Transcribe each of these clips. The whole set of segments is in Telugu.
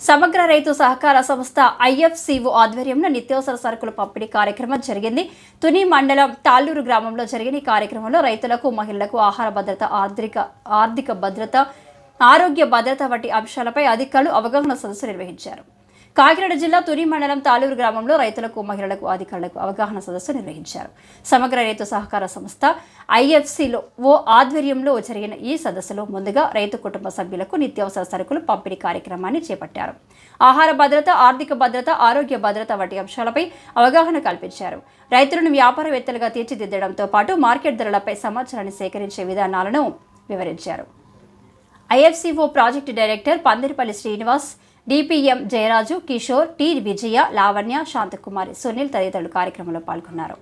సమగ్ర రైతు సహకార సంస్థ ఐఎఫ్సిఓ ఆధ్వర్యంలో నిత్యావసర సరుకుల పంపిణీ కార్యక్రమం జరిగింది. తుని మండలం తాళ్ళూరు గ్రామంలో జరిగిన ఈ కార్యక్రమంలో రైతులకు మహిళలకు ఆహార భద్రత ఆర్థిక ఆర్థిక భద్రత ఆరోగ్య భద్రత వంటి అంశాలపై అధికారులు అవగాహన సదస్సు నిర్వహించారు. కాకినాడ జిల్లా తుని మండలం తాలూరు గ్రామంలో రైతులకు మహిళలకు అధికారులకు అవగాహన సదస్సు నిర్వహించారు. సమగ్ర రైతు సహకార సంస్థ ఐఎఫ్సిలో ఓ ఆధ్వర్యంలో జరిగిన ఈ సదస్సులో ముందుగా రైతు కుటుంబ సభ్యులకు నిత్యావసర సరుకులు పంపిణీ కార్యక్రమాన్ని చేపట్టారు. ఆహార భద్రత ఆర్థిక భద్రత ఆరోగ్య భద్రత వంటి అంశాలపై అవగాహన కల్పించారు. రైతులను వ్యాపారవేత్తలుగా తీర్చిదిద్దడంతో పాటు మార్కెట్ ధరలపై సమాచారాన్ని సేకరించే విధానాలను వివరించారు. IFCO project director Pandiripalli Srinivas DPM Jayaraju Kishore T Vijaya Lavanya Shanthakumari Sunil తదితరులు కార్యక్రమంలో పాల్గొన్నారు.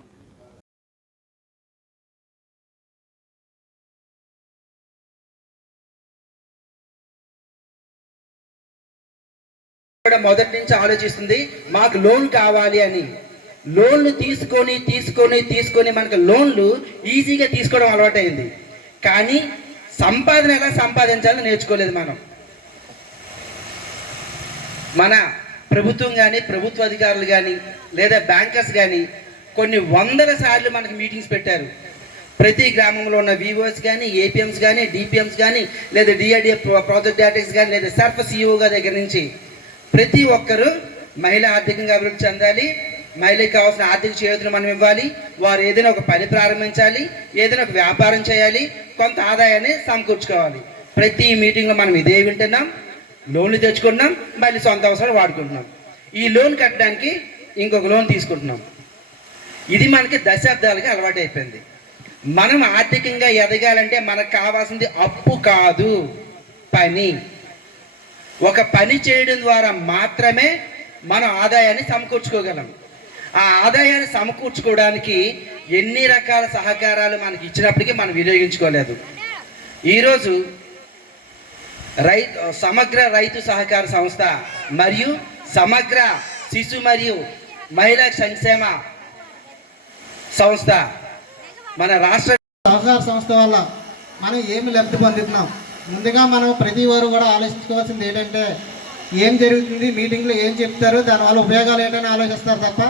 మొదటి నుంచి ఆలోచిస్తుంది మాకు లోన్ కావాలి అని. లోన్లు తీసుకొని తీసుకొని తీసుకొని మనకు లోన్లు ఈజీగా తీసుకోవడం అలవాటైంది. కానీ సంపాదన ఎలా సంపాదించాలని నేర్చుకోలేదు మనం. మన ప్రభుత్వం కానీ ప్రభుత్వ అధికారులు కానీ లేదా బ్యాంకర్స్ కానీ కొన్ని వందల సార్లు మనకి మీటింగ్స్ పెట్టారు. ప్రతి గ్రామంలో ఉన్న వివోస్ కానీ ఏపీఎంస్ కానీ డిపిఎంస్ కానీ లేదా డిఆర్డిఎఫ్ ప్రాజెక్ట్ డైరెక్టర్స్ కానీ లేదా సర్ఫ్ సిఇఓగా దగ్గర నుంచి ప్రతి ఒక్కరూ మహిళ ఆర్థికంగా అభివృద్ధి చెందాలి. మహిళకి కావాల్సిన ఆర్థిక చేతులు మనం ఇవ్వాలి. వారు ఏదైనా ఒక పని ప్రారంభించాలి. ఏదైనా ఒక వ్యాపారం చేయాలి. కొంత ఆదాయాన్ని సమకూర్చుకోవాలి. ప్రతి మీటింగ్లో మనం ఇదే వింటున్నాం. లోన్లు తెచ్చుకుంటున్నాం మళ్ళీ సొంత అవసరాలు వాడుకుంటున్నాం. ఈ లోన్ కట్టడానికి ఇంకొక లోన్ తీసుకుంటున్నాం. ఇది మనకి దశాబ్దాలుగా అలవాటు అయిపోయింది మనం ఆర్థికంగా ఎదగాలంటే మనకు కావాల్సింది అప్పు కాదు పని. ఒక పని చేయడం ద్వారా మాత్రమే మనం ఆదాయాన్ని సమకూర్చుకోగలం. ఆ ఆదాయాన్ని సమకూర్చుకోవడానికి ఎన్ని రకాల సహకారాలు మనకి ఇచ్చినప్పటికీ మనం వినియోగించుకోలేదు. ఈరోజు రైతు సమగ్ర రైతు సహకార సంస్థ మరియు సమగ్ర శిశు మరియు మహిళా సంక్షేమ సంస్థ. మన రాష్ట్ర సహకార సంస్థ వల్ల మనం ఏమి లబ్ధి పొందుతున్నాం? ముందుగా మనం ప్రతి వారు కూడా ఆలోచించుకోవాల్సింది ఏంటంటే ఏం జరుగుతుంది? మీటింగ్లో ఏం చెప్తారు? దానివల్ల ఉపయోగాలు ఏంటని ఆలోచిస్తారు తప్ప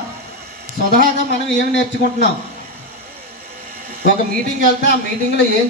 స్వతహాగా మనం ఏమి నేర్చుకుంటున్నాం? ఒక మీటింగ్ వెళ్తే ఆ మీటింగ్లో ఏం